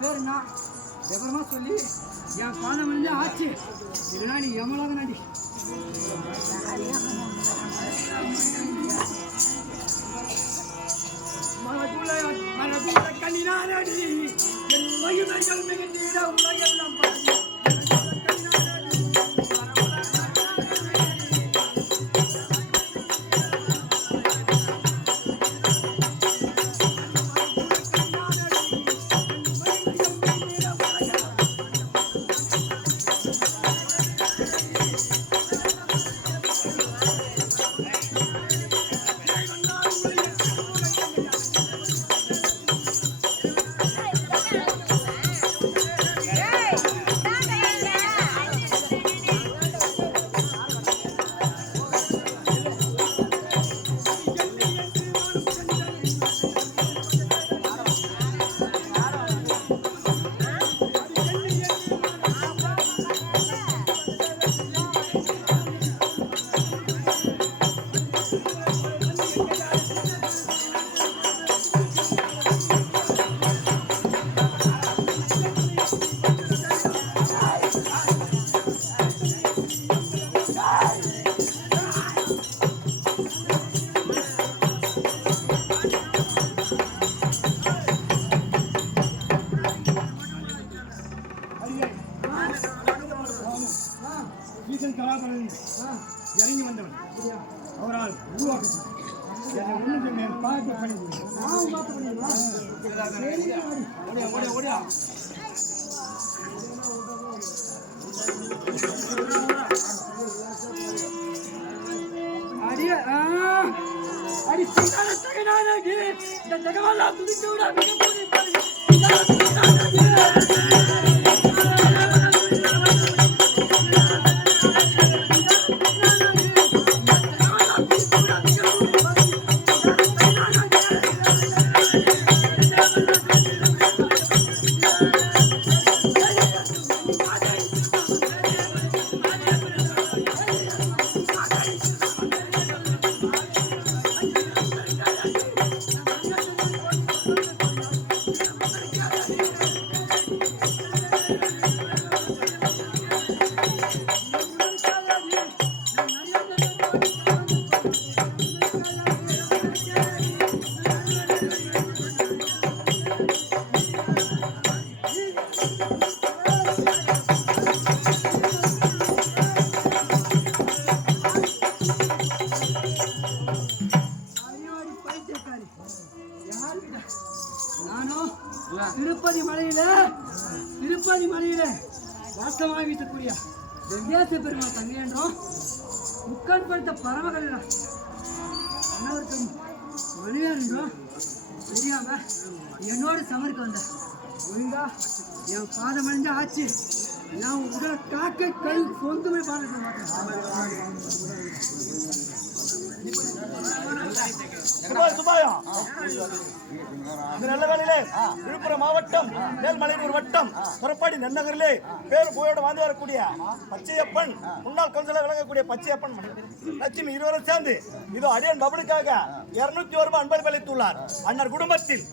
பேருனா எவரமா சொல்லி என் பாதம் வந்து ஆச்சு இல்லைனா நீ எவ்வளோ நடி மரபுல கண்ணினாடி என் உலகினர்கள் மிகுந்தீர உலகெல்லாம் பாருங்க இறங்கி வந்தவன் அவரால் திருப்பதி மலையில வாசமாக வீசக்கூடிய வெவ்வேச பெருமாள் தங்கை என்றும் முக்கால் படுத்த பரமகள் அனைவருக்கும் மனிதர் என்றும் தெரியாம என்னோட சமருக்கு வந்த ஒழுங்கா என் பாதம் அடைஞ்ச ஆச்சு நான் உடல் காக்க கை சொந்தமே பார்க்க மாட்டேன் சுபாயம் இந்த நல்ல வேளையிலே விழுப்புரம் மாவட்டம் மேல்மலையனூர் வட்டம் புறப்பாடி நன்னகரிலே பேர் புகழோடு வாழ்ந்து வரக்கூடிய பச்சையப்பன் முன்னாள் கவுன்சிலர் விளங்கக்கூடிய பச்சையப்பன் லட்சுமி இருவரும் சேர்ந்து இதோ அடியன் பபனுக்காக 201 ரூபாய் அன்பளிப்பு அளித்துள்ளார். அன்னர் குடும்பத்தில்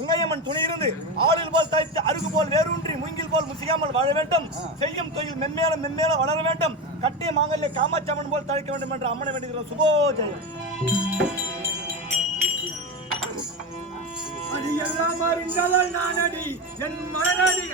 உங்கையம்மன் துணை இருந்து ஆளில் போல் தைத்து அருகு போல் வேரூன்றி முங்கில் போல் முசியாமல் வாழ வேண்டும். செய்யும் தொழில் மென்மேலும் மென்மேலும் வளர வேண்டும். கட்டிய மாங்கல்ய காமாட்சம்மன் போல் தழைக்க வேண்டும் என்று அம்மனை வேண்டுகிறோம். சுபோஜயம். அது எல்லாம் அறிந்தால் நானடி என் மனநடி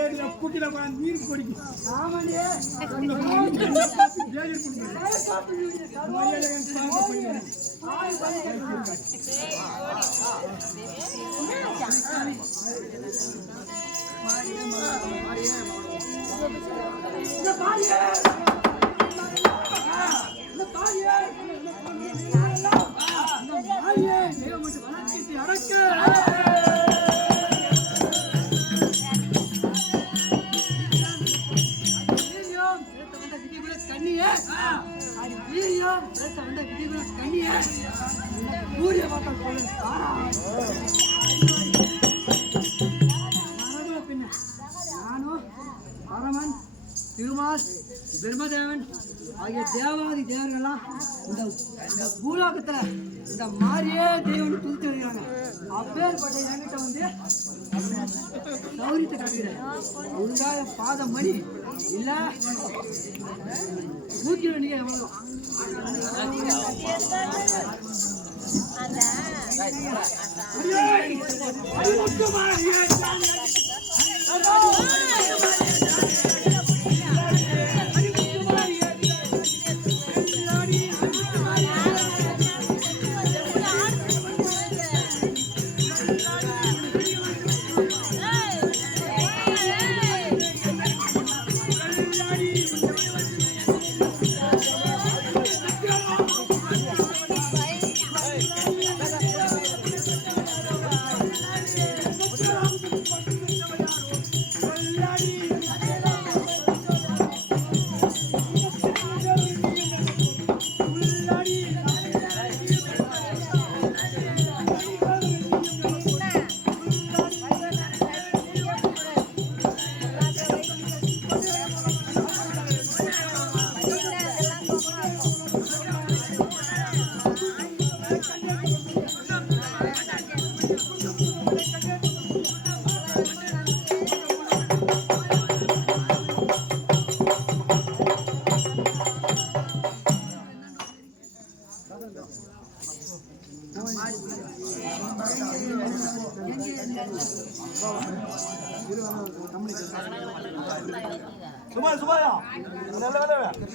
ஏரியா குட்டில நீர் குடிக்கும். ஆமாண்டே பரமன் திருமால் பிரம்மதேவன் ஆகிய தேவாதி தேவர்கள்லாம் இந்த பூலோகத்துல இந்த மாதிரியே தெய்வம் துதித்து வருகிறாங்க. அப்பேற்பட்ட என்கிட்ட வந்து சௌரியத்தை காட்டுகிறேன். ஒழுங்காக பாதம் மணி இல்ல நூற்றி வேண்டிய எவ்வளோ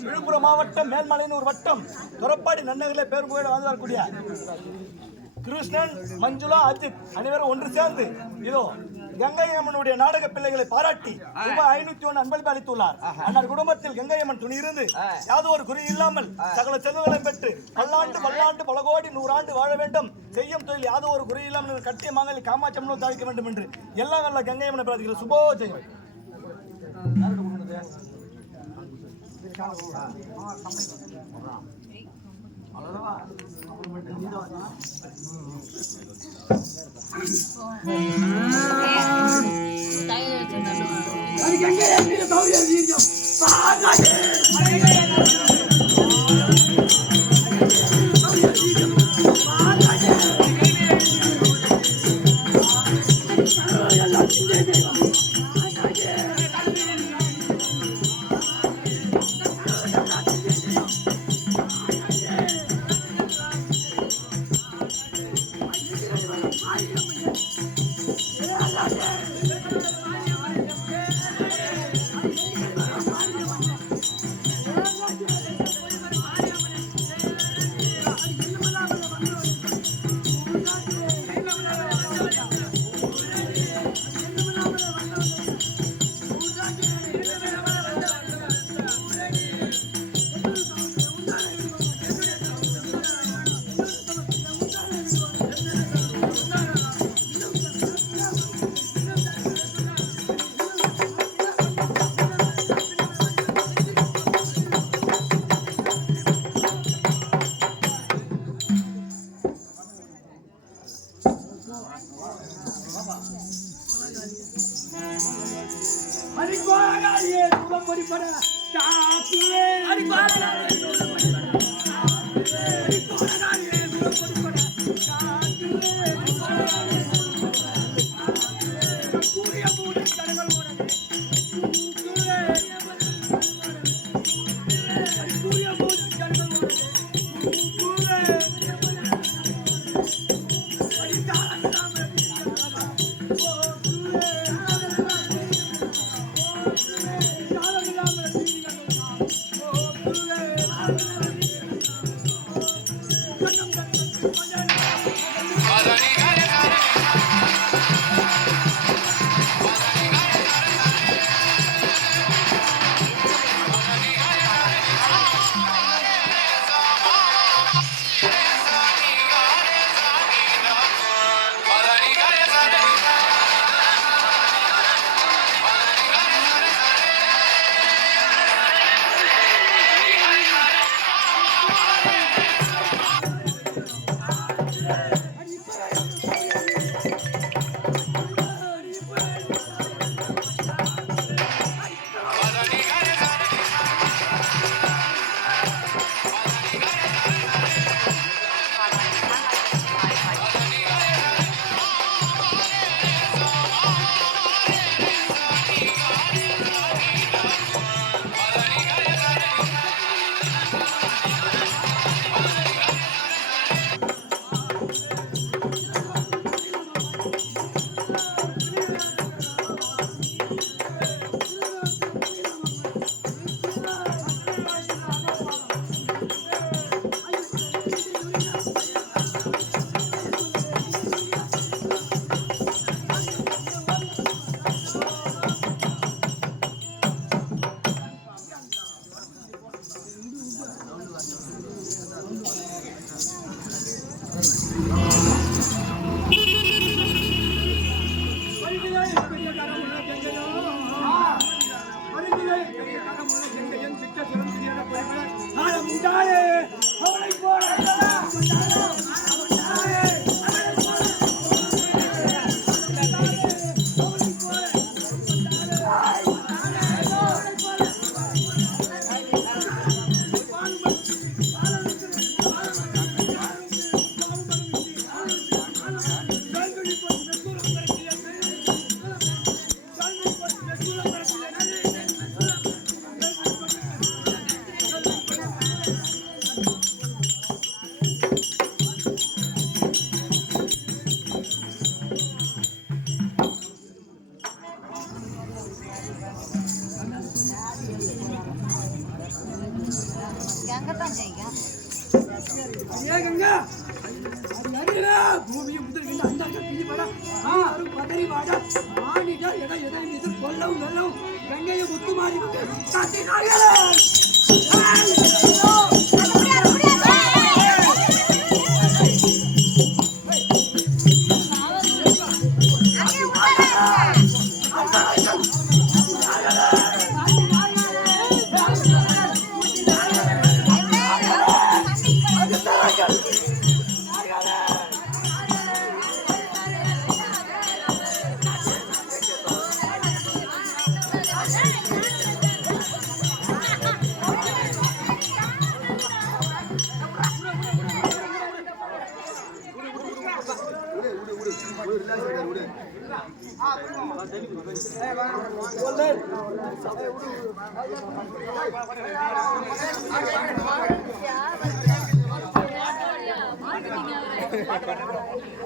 விழுப்புரம் மாவட்டம் மேல்மலையனூர் வட்டம் துறப்பாடி நன்னகரிலே பேர் புகழ வாழ்ந்து வரக்கூடிய கிருஷ்ணன், மஞ்சுளா, அஜித் அனைவரும் ஒன்று சேர்ந்து இதோ கங்கையம்மனுடைய நாடக பிள்ளைகளை பாராட்டி ரூபாய் 501 அன்பளிப்பு அளித்துள்ளார். அன்னர் குடும்பத்தில் கங்கையம்மன் துணி இருந்து யாதோ ஒரு குறி இல்லாமல் சகல செல்வங்களையும் பெற்று பல்லாண்டு பல்லாண்டு பல கோடி 100 ஆண்டு வாழ வேண்டும். செய்யும் தொழில் யாதோ ஒரு குறி இல்லாமல் கட்டிய மாங்கல்ய காமாட்சம்மனும் தழைக்க வேண்டும் என்று எல்லாம் வல்ல கங்கையம்மனை பிரார்த்திக்கிற சுபோஜயம். அவ்வளோதான் பூமியும் முதல் அந்த பிடிபட பதறி வாட ஆணிட எடை எதை மீது கொல்லவும் வெல்லவும் கங்கையை முத்துமாறி காட்டினார்களே.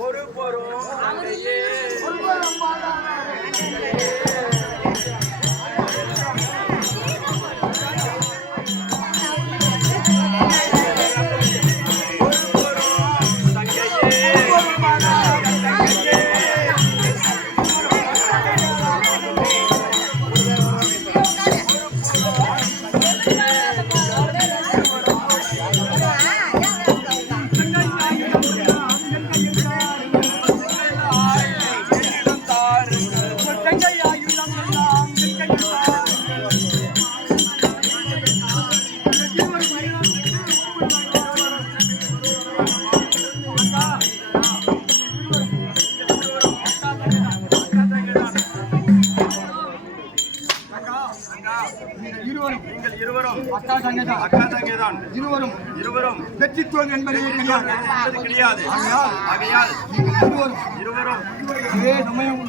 ஒரு போரும் அங்கேயே நீங்கள் இருவரும் அக்கா தங்கைதான் இருவரும் வெற்றி தோல்வி என்பதே கிடையாது. ஆகையால் இருவரும் இதே சமயம்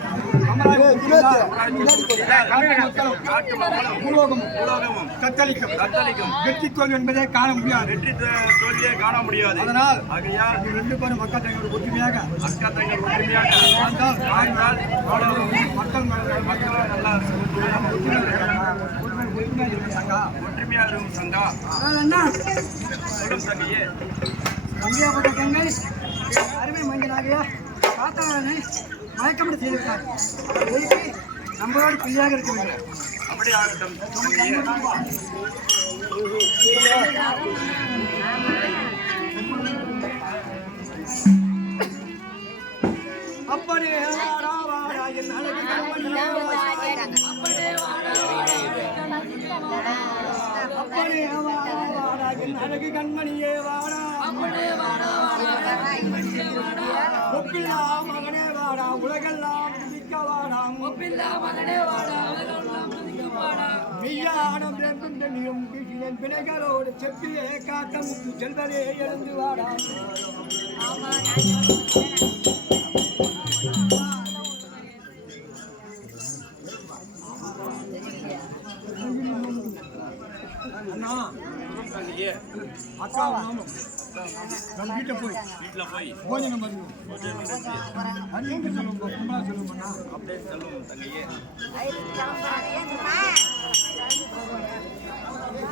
நாட்டு மக்களும் உலோகமும் தத்தளிக்கும் தத்தளிக்கும் வெற்றி தோல்வி என்பதை காண முடியாது. வெற்றி தோல்வியை காண முடியாது. அதனால் ஆகையால் ரெண்டு பேரும் அக்கா தங்களோட ஒற்றுமையாக அக்கா தங்கள் ஒற்றுமையாக வாழ்ந்தால் மக்கள் நல்லா ஒற்றுமையா இருக்கும் சங்கா. சொல்லும் தங்கையே. மங்கையாப்பட்ட கங்கை அருமை மஞ்சளாகிய காத்தாளனை மயக்கமிட செய்திருக்கார். நம்மளோடு பிள்ளையாக இருக்க வேண்டும். அப்படி ஆகட்டும். அப்பனே வாடா வாடா என் அழகு கண்மணியே அப்பனே வாடா வாடா என் அழகு கண்மணியே வாடா ஒப்பில்லா மகனே வாடா உலகெல்லாம் துதிக்க வாடா மெய்யானம் வேண்டும் தெளியும் வீட்டின் பிணைகளோடு செப்பிலே காத்த முத்து செல்வரே எழுந்து வாடா. அண்ணா அக்கா நம்ம வீட்டில் போய் போஜனம் பண்ணுவோம். அன்னைக்கு சொல்லுவோம் கும்பலா சொல்லுவோம்ண்ணா. அப்படியே சொல்லும் தங்கையே.